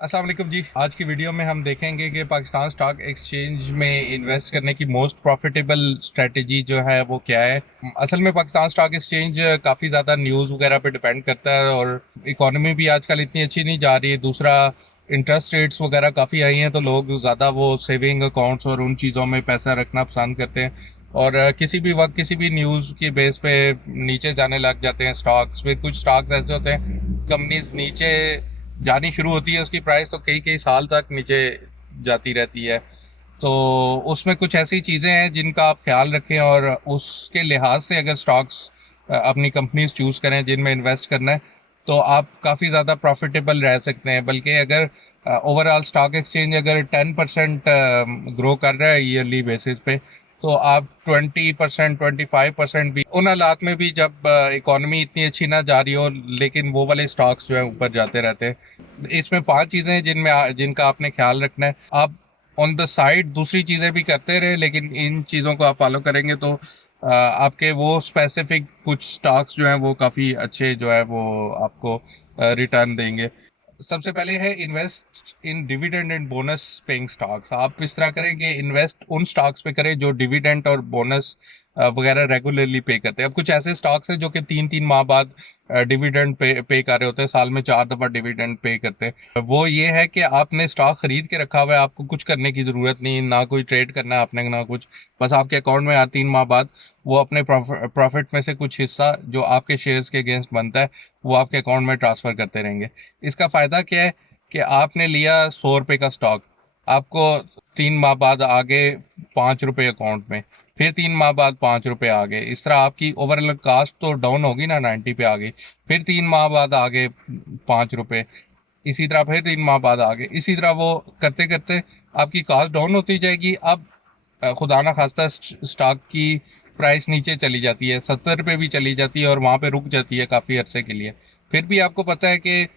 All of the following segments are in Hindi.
अस्सलाम वालेकुम जी। आज की वीडियो में हम देखेंगे कि पाकिस्तान स्टॉक एक्सचेंज में इन्वेस्ट करने की मोस्ट प्रॉफिटेबल स्ट्रेटजी जो है वो क्या है। असल में पाकिस्तान स्टॉक एक्सचेंज काफ़ी ज़्यादा न्यूज़ वगैरह पे डिपेंड करता है और इकोनॉमी भी आजकल इतनी अच्छी नहीं जा रही है। दूसरा, इंटरेस्ट रेट्स वगैरह काफ़ी आई हैं तो लोग ज़्यादा वो सेविंग अकाउंट्स और उन चीज़ों में पैसा रखना पसंद करते हैं और किसी भी वक्त किसी भी न्यूज़ की बेस पे नीचे जाने लग जाते हैं स्टॉक्स। फिर कुछ स्टॉक्स ऐसे होते हैं, कंपनीज नीचे जानी शुरू होती है उसकी प्राइस तो कई कई साल तक नीचे जाती रहती है। तो उसमें कुछ ऐसी चीज़ें हैं जिनका आप ख्याल रखें और उसके लिहाज से अगर स्टॉक्स अपनी कंपनीज चूज़ करें जिनमें इन्वेस्ट करना है तो आप काफ़ी ज़्यादा प्रॉफिटेबल रह सकते हैं। बल्कि अगर ओवरऑल स्टॉक एक्सचेंज अगर 10% ग्रो कर रहा है ईयरली बेसिस पे तो आप 20% 25% भी उन हालात में भी जब इकोनॉमी इतनी अच्छी ना जा रही हो, लेकिन वो वाले स्टॉक्स जो है ऊपर जाते रहते हैं। इसमें 5 चीज़ें हैं जिनका आपने ख्याल रखना है। आप ऑन द साइड दूसरी चीज़ें भी करते रहे, लेकिन इन चीज़ों को आप फॉलो करेंगे तो आपके वो स्पेसिफिक कुछ स्टॉक्स जो हैं वो काफ़ी अच्छे जो है वो आपको रिटर्न देंगे। सबसे पहले है invest in dividend and bonus paying stocks. आप इस तरह करें कि इन्वेस्ट उन स्टॉक्स पे करें जो डिविडेंड और बोनस वगैरह रेगुलरली पे करते हैं। अब कुछ ऐसे स्टॉक्स हैं जो कि 3-3 माह बाद डिविडेंड पे कर रहे होते हैं, साल में 4 दफ़ा डिविडेंड पे करते हैं। वो ये है कि आपने स्टॉक खरीद के रखा हुआ है, आपको कुछ करने की ज़रूरत नहीं, ना कोई ट्रेड करना है आपने ना कुछ। बस आपके अकाउंट में 3 माह बाद वो अपने प्रॉफिट में से कुछ हिस्सा जो आपके शेयर्स के अगेंस्ट बनता है वो आपके अकाउंट में ट्रांसफ़र करते रहेंगे। इसका फ़ायदा क्या है कि आपने लिया 100 रुपये का स्टॉक, आपको 3 माह बाद आगे 5 रुपये अकाउंट में, फिर 3 माह बाद 5 रुपये आ गए। इस तरह आपकी ओवरऑल कास्ट तो डाउन होगी ना, 90 पे आ गई। फिर 3 माह बाद आ गए 5 रुपये, इसी तरह फिर 3 माह बाद आ गए। इसी तरह वो करते करते आपकी कास्ट डाउन होती जाएगी। अब खुदा ना खास्ता स्टॉक की प्राइस नीचे चली जाती है, 70 रुपये भी चली जाती है और वहाँ पे रुक जाती है काफ़ी अरसे के लिए। फिर भी आपको पता है कि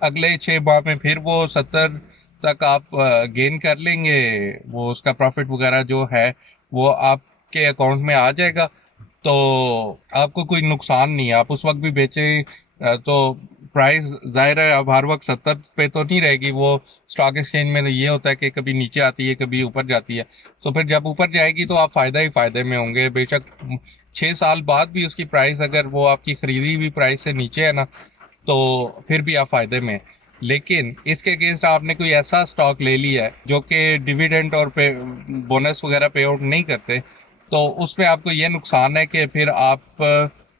अगले 6 माह में फिर वो 70 तक आप गेन कर लेंगे। वो उसका प्रॉफिट वगैरह जो है वो आपके अकाउंट में आ जाएगा, तो आपको कोई नुकसान नहीं है। आप उस वक्त भी बेचें तो प्राइस ज़ाहिर है अब हर वक्त 70 पे तो नहीं रहेगी। वो स्टॉक एक्सचेंज में ये होता है कि कभी नीचे आती है कभी ऊपर जाती है। तो फिर जब ऊपर जाएगी तो आप फ़ायदा ही फ़ायदे में होंगे। बेशक 6 साल बाद भी उसकी प्राइस अगर वो आपकी खरीदी हुई प्राइस से नीचे है ना, तो फिर भी आप फायदे में हैं। लेकिन इसके अगेंस्ट आपने कोई ऐसा स्टॉक ले लिया है जो कि डिविडेंड और पे बोनस वगैरह पे आउट नहीं करते, तो उसमें आपको ये नुकसान है कि फिर आप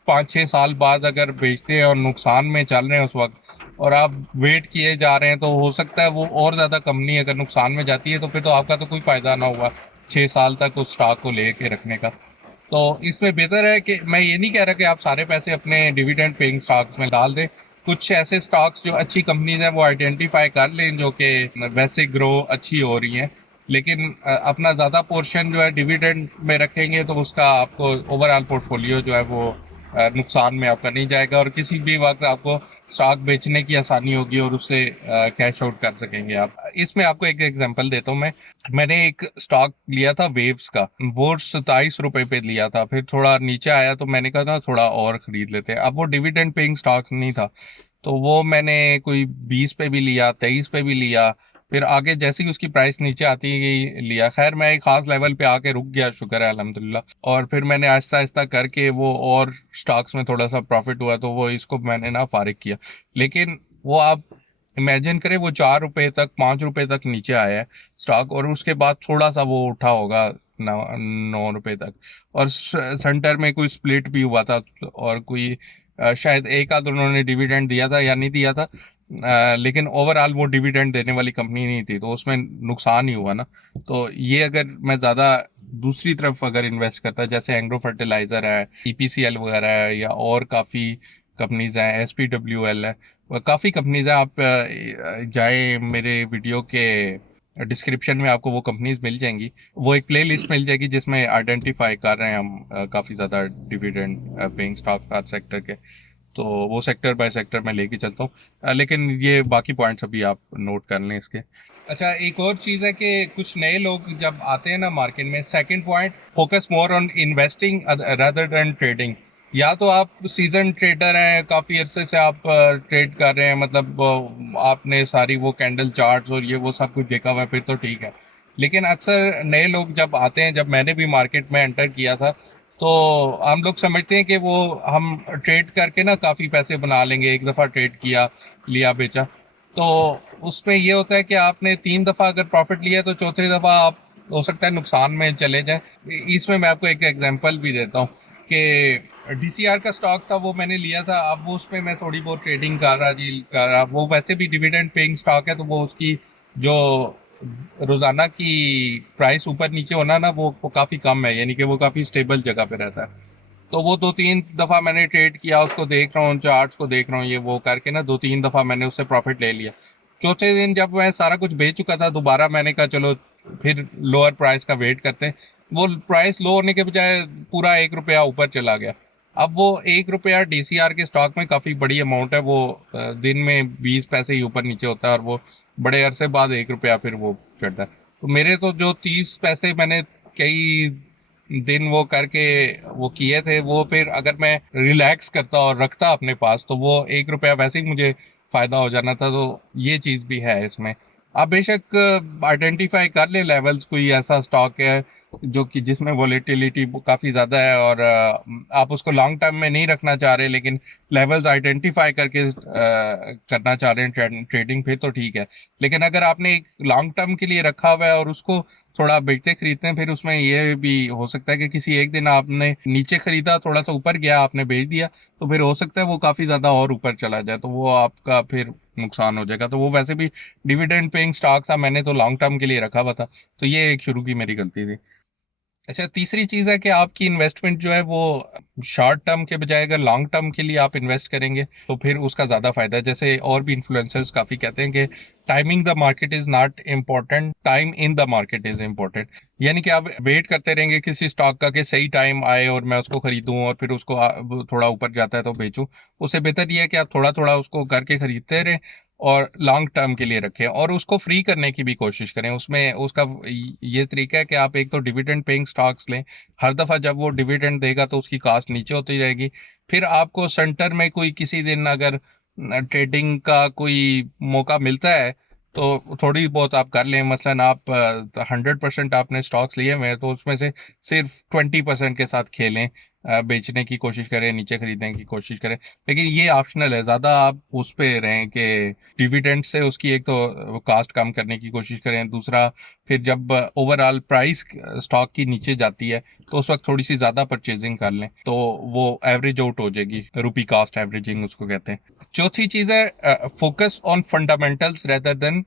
5-6 साल बाद अगर बेचते हैं और नुकसान में चल रहे हैं उस वक्त और आप वेट किए जा रहे हैं, तो हो सकता है वो और ज़्यादा कंपनी अगर नुकसान में जाती है तो फिर तो आपका तो कोई फ़ायदा ना हुआ 6 साल तक उस स्टॉक को लेके रखने का। तो इसमें बेहतर है कि मैं ये नहीं कह रहा कि आप सारे पैसे अपने डिविडेंड पेइंग स्टॉक्स में डाल दें। कुछ ऐसे स्टॉक्स जो अच्छी कंपनीज हैं वो आइडेंटिफाई कर लें जो कि वैसे ग्रो अच्छी हो रही हैं, लेकिन अपना ज़्यादा पोर्शन जो है डिविडेंड में रखेंगे तो उसका आपको ओवरऑल पोर्टफोलियो जो है वो नुकसान में आपका नहीं जाएगा और किसी भी वक्त आपको स्टॉक बेचने की आसानी होगी और उससे कैश आउट कर सकेंगे आप। इसमें आपको एक एग्जांपल देता हूँ मैं। मैंने एक स्टॉक लिया था वेव्स का, वो 27 रुपए पे लिया था, फिर थोड़ा नीचे आया तो मैंने कहा था थोड़ा और खरीद लेते हैं। अब वो डिविडेंड पेइंग स्टॉक नहीं था, तो वो मैंने कोई 20 पे भी लिया, 23 पे भी लिया, फिर आगे जैसे ही उसकी प्राइस नीचे आती गई लिया। खैर मैं एक खास लेवल पे आके रुक गया, शुक्र है अल्हम्दुलिल्लाह। और फिर मैंने आहिस्ता आहिस्ता करके वो और स्टॉक्स में थोड़ा सा प्रॉफिट हुआ तो वो इसको मैंने ना फारिग किया। लेकिन वो आप इमेजिन करें वो 4 रुपए तक 5 रुपए तक नीचे आया है स्टॉक और उसके बाद थोड़ा सा वो उठा होगा 9 रुपए तक। और सेंटर में कोई स्प्लिट भी हुआ था और कोई शायद एक आध उन्होंने डिविडेंड दिया था या नहीं दिया था, लेकिन ओवरऑल वो डिविडेंड देने वाली कंपनी नहीं थी तो उसमें नुकसान ही हुआ ना। तो ये अगर मैं ज़्यादा दूसरी तरफ अगर इन्वेस्ट करता जैसे एंग्रो फर्टिलाइजर है, ईपीसीएल वगैरह है, या और काफ़ी कंपनीज हैं, एसपीडब्ल्यूएल है, काफ़ी कंपनीज हैं। आप जाए मेरे वीडियो के डिस्क्रिप्शन में आपको वो कंपनीज मिल जाएंगी। वो एक प्ले लिस्ट मिल जाएगी जिसमें आइडेंटिफाई कर रहे हैं हम काफ़ी ज़्यादा डिविडेंड पेइंग स्टॉक हर सेक्टर के। तो वो सेक्टर बाय सेक्टर मैं लेके चलता हूँ, लेकिन ये बाकी पॉइंट्स अभी आप नोट कर लें इसके। अच्छा, एक और चीज़ है कि कुछ नए लोग जब आते हैं ना मार्केट में, second point, focus more on investing rather than trading. या तो आप सीजन ट्रेडर हैं, काफी अरसे से आप ट्रेड कर रहे हैं, मतलब आपने सारी वो कैंडल चार्ट्स और ये वो सब कुछ देखा हुआ है, फिर तो ठीक है। लेकिन अक्सर नए लोग जब आते हैं, जब मैंने भी मार्केट में एंटर किया था, तो हम लोग समझते हैं कि वो हम ट्रेड करके ना काफी पैसे बना लेंगे, एक दफा ट्रेड किया, लिया बेचा। तो उसमें ये होता है कि आपने 3 दफा अगर प्रॉफिट लिया तो चौथे दफा आप हो सकता है नुकसान में चले जाएं। इसमें मैं आपको एक एग्जांपल भी देता हूँ कि डीसीआर का स्टॉक था, वो मैंने लिया था। अब वो उसमें मैं थोड़ी बहुत ट्रेडिंग कर रहा जी, कर रहा, वो वैसे भी डिविडेंड पेइंग स्टॉक है, तो वो उसकी जो रोजाना की प्राइस ऊपर नीचे होना ना, वो काफी कम है, यानी कि वो काफी स्टेबल जगह पे रहता है। तो वो 2-3 दफा मैंने ट्रेड किया, उसको देख रहा हूँ, चार्ट्स को देख रहा हूँ, ये वो करके ना 2-3 दफा मैंने उससे प्रॉफिट ले लिया। चौथे दिन जब मैं सारा कुछ बेच चुका था, दोबारा मैंने कहा चलो फिर लोअर प्राइस का वेट करते हैं। वो प्राइस लो होने के बजाय पूरा 1 रुपया ऊपर चला गया। अब वो 1 रुपया डीसीआर के स्टॉक में काफी बड़ी अमाउंट है, वो दिन में 20 पैसे ही ऊपर नीचे होता है, और वो बड़े अरसे बाद 1 रुपया फिर वो चढ़ता है। तो मेरे तो जो 30 पैसे मैंने कई दिन वो करके वो किए थे, वो फिर अगर मैं रिलैक्स करता और रखता अपने पास, तो वो 1 रुपया वैसे ही मुझे फायदा हो जाना था। तो ये चीज भी है इसमें। आप बेशक आइडेंटिफाई कर ले लेवल्स, कोई ऐसा स्टॉक है जो कि जिसमें वॉलेटिलिटी काफी ज्यादा है, और आप उसको लॉन्ग टर्म में नहीं रखना चाह रहे, लेकिन लेवल्स आइडेंटिफाई करके करना चाह रहे हैं ट्रेडिंग, फिर तो ठीक है। लेकिन अगर आपने एक लॉन्ग टर्म के लिए रखा हुआ है और उसको थोड़ा बेचते खरीदते हैं, फिर उसमें ये भी हो सकता है कि किसी एक दिन आपने नीचे खरीदा, थोड़ा सा ऊपर गया, आपने बेच दिया, तो फिर हो सकता है वो काफी ज्यादा और ऊपर चला जाए, तो वो आपका फिर नुकसान हो जाएगा। तो वो वैसे भी डिविडेंड पेइंग स्टॉक था, मैंने तो लॉन्ग टर्म के लिए रखा हुआ था। तो ये एक शुरू की मेरी गलती थी। अच्छा, तीसरी चीज है कि आपकी इन्वेस्टमेंट जो है वो शॉर्ट टर्म के बजाय अगर लॉन्ग टर्म के लिए आप इन्वेस्ट करेंगे, तो फिर उसका ज्यादा फायदा है। जैसे और भी इन्फ्लुएंसर्स काफी कहते हैं कि timing the market is not important, time in the market is important. यानी कि आप वेट करते रहेंगे किसी स्टॉक का कि सही टाइम आए और मैं उसको खरीदूं, और फिर उसको वो थोड़ा ऊपर जाता है तो बेचूं। उससे बेहतर यह है कि आप थोड़ा थोड़ा उसको करके खरीदते रहें और लॉन्ग टर्म के लिए रखें, और उसको फ्री करने की भी कोशिश करें। उसमें उसका ये तरीका है कि आप एक तो डिविडेंड पेइंग स्टॉक्स लें। हर दफा जब वो डिविडेंड देगा तो उसकी कास्ट नीचे होती रहेगी। फिर आपको सेंटर में कोई किसी दिन अगर ट्रेडिंग का कोई मौका मिलता है, तो थोड़ी बहुत आप कर लें। मसलन आप 100% आपने स्टॉक्स लिए हुए हैं, तो उसमें से सिर्फ 20% के साथ खेलें, बेचने की कोशिश करें, नीचे खरीदने की कोशिश करें। लेकिन ये ऑप्शनल है, ज़्यादा आप उस पे रहें कि डिविडेंड से उसकी एक तो कास्ट कम करने की कोशिश करें, दूसरा फिर जब ओवरऑल प्राइस स्टॉक की नीचे जाती है, तो उस वक्त थोड़ी सी ज़्यादा परचेजिंग कर लें, तो वो एवरेज आउट हो जाएगी। रुपी कास्ट एवरेजिंग उसको कहते हैं। चौथी चीज़ है focus on fundamentals rather than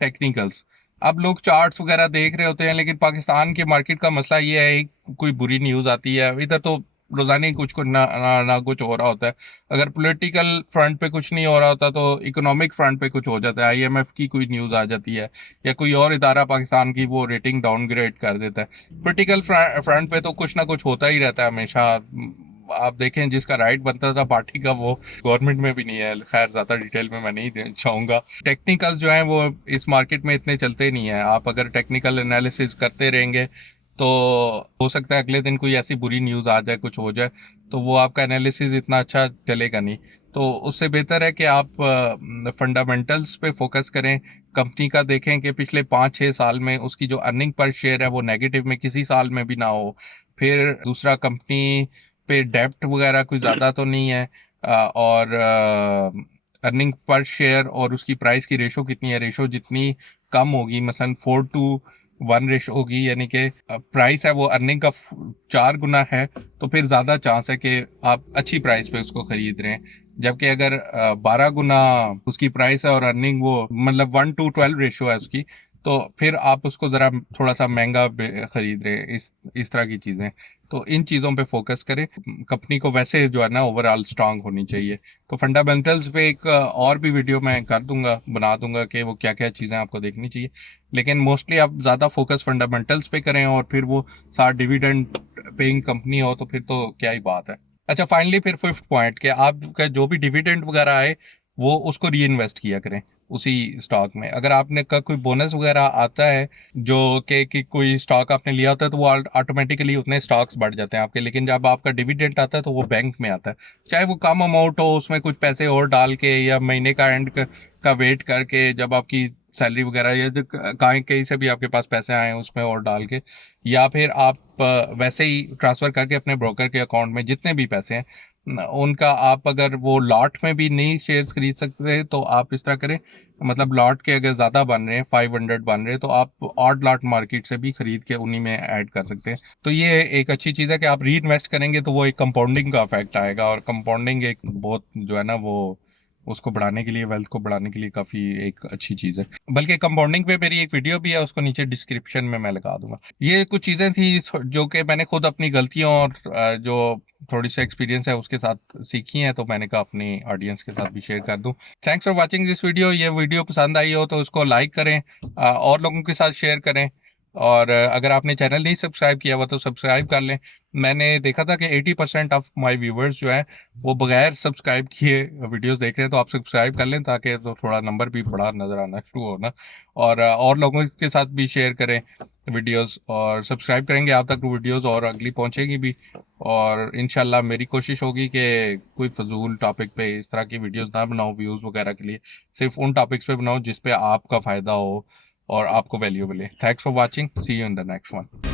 technicals. अब लोग चार्ट्स वगैरह देख रहे होते हैं, लेकिन पाकिस्तान के मार्केट का मसला ये है, कोई बुरी न्यूज़ आती है इधर तो रोजाना ही कुछ कुछ ना कुछ हो रहा होता है। अगर पॉलिटिकल फ्रंट पे कुछ नहीं हो रहा होता, तो इकोनॉमिक फ्रंट पे कुछ हो जाता है, आईएमएफ की कोई न्यूज़ आ जाती है, या कोई और इदारा पाकिस्तान की वो रेटिंग डाउनग्रेड कर देता है। पॉलिटिकल फ्रंट पे तो कुछ ना कुछ होता ही रहता है हमेशा। आप देखें, जिसका राइट बनता था पार्टी का, वो गवर्नमेंट में भी नहीं है। खैर, ज्यादा डिटेल में मैं नहीं चाहूंगा। टेक्निकल जो है वो इस मार्केट में इतने चलते नहीं है। आप अगर टेक्निकल एनालिसिस करते रहेंगे, तो हो सकता है अगले दिन कोई ऐसी बुरी न्यूज़ आ जाए, कुछ हो जाए, तो वो आपका एनालिसिस इतना अच्छा चलेगा नहीं। तो उससे बेहतर है कि आप फंडामेंटल्स पे फोकस करें। कंपनी का देखें कि पिछले 5-6 साल में उसकी जो अर्निंग पर शेयर है वो नेगेटिव में किसी साल में भी ना हो। फिर दूसरा, कंपनी पे डेब्ट वगैरह कोई ज़्यादा तो नहीं है, और अर्निंग पर शेयर और उसकी प्राइस की रेशो कितनी है। रेशो जितनी कम होगी, मसलन 4:1 रेशो होगी, यानी कि प्राइस है वो अर्निंग का 4 गुना है, तो फिर ज़्यादा चांस है कि आप अच्छी प्राइस पे उसको खरीद रहे हैं। जबकि अगर 12 गुना उसकी प्राइस है और अर्निंग वो मतलब 1:12 रेशो है उसकी, तो फिर आप उसको ज़रा थोड़ा सा महंगा खरीद रहे हैं। इस तरह की चीज़ें, तो इन चीज़ों पे फोकस करें। कंपनी को वैसे जो है ना ओवरऑल स्ट्रांग होनी चाहिए। तो फंडामेंटल्स पे एक और भी वीडियो मैं कर दूंगा, बना दूंगा कि वो क्या क्या चीज़ें आपको देखनी चाहिए। लेकिन मोस्टली आप ज़्यादा फोकस फंडामेंटल्स पे करें, और फिर वो साथ डिविडेंड पेइंग कंपनी हो, तो फिर तो क्या ही बात है। अच्छा, फाइनली फिर फिफ्थ पॉइंट, कि आपका जो भी डिविडेंड वगैरह आए, वो उसको री इन्वेस्ट किया करें। उसी स्टॉक में। अगर आपने का कोई बोनस वगैरह आता है जो कि कोई स्टॉक आपने लिया होता है तो वो ऑटोमेटिकली उतने स्टॉक्स बढ़ जाते हैं आपके, लेकिन जब आपका डिविडेंड आता है तो वो बैंक में आता है, चाहे वो कम अमाउंट हो, उसमें कुछ पैसे और डाल के या महीने का एंड का वेट करके जब आपकी सैलरी वगैरह या जो कहीं कहीं से भी आपके पास पैसे आए हैं उसमें और डाल के, या फिर आप वैसे ही ट्रांसफर करके अपने ब्रोकर के अकाउंट में जितने भी पैसे हैं उनका, आप अगर वो लॉट में भी नहीं शेयर्स खरीद सकते तो आप इस तरह करें, मतलब लॉट के अगर ज़्यादा बन रहे हैं 500 बन रहे हैं तो आप ऑड लॉट मार्केट से भी खरीद के उन्हीं में ऐड कर सकते हैं। तो ये एक अच्छी चीज़ है कि आप री इन्वेस्ट करेंगे तो वो एक कंपाउंडिंग का इफेक्ट आएगा, और कंपाउंडिंग एक बहुत जो है ना वो उसको बढ़ाने के लिए, वेल्थ को बढ़ाने के लिए काफ़ी एक अच्छी चीज़ है। बल्कि कंपाउंडिंग पे मेरी एक वीडियो भी है, उसको नीचे डिस्क्रिप्शन में मैं लगा दूंगा। ये कुछ चीज़ें थी जो कि मैंने खुद अपनी गलतियों और जो थोड़ी सी एक्सपीरियंस है उसके साथ सीखी हैं, तो मैंने कहा अपनी ऑडियंस के साथ भी शेयर कर दूं। Thanks for watching this video. ये वीडियो पसंद आई हो तो उसको लाइक करें, और लोगों के साथ शेयर करें, और अगर आपने चैनल नहीं सब्सक्राइब किया हुआ तो सब्सक्राइब कर लें। मैंने देखा था कि 80% ऑफ माय व्यूवर्स जो है वो बगैर सब्सक्राइब किए वीडियोस देख रहे हैं, तो आप सब्सक्राइब कर लें ताकि तो थोड़ा नंबर भी बड़ा नज़र आना शुरू होना, और लोगों के साथ भी शेयर करें वीडियोस, और सब्सक्राइब करेंगे आप तक वीडियोस और अगली पहुंचेगी भी। और इंशाल्लाह मेरी कोशिश होगी कि कोई फजूल टॉपिक पे इस तरह की वीडियोस ना बनाऊं व्यूज़ वगैरह के लिए, सिर्फ उन टॉपिक्स पे बनाऊं जिस पे आपका फ़ायदा हो और आपको वैल्यू मिले। Thanks for watching, see you in the next one.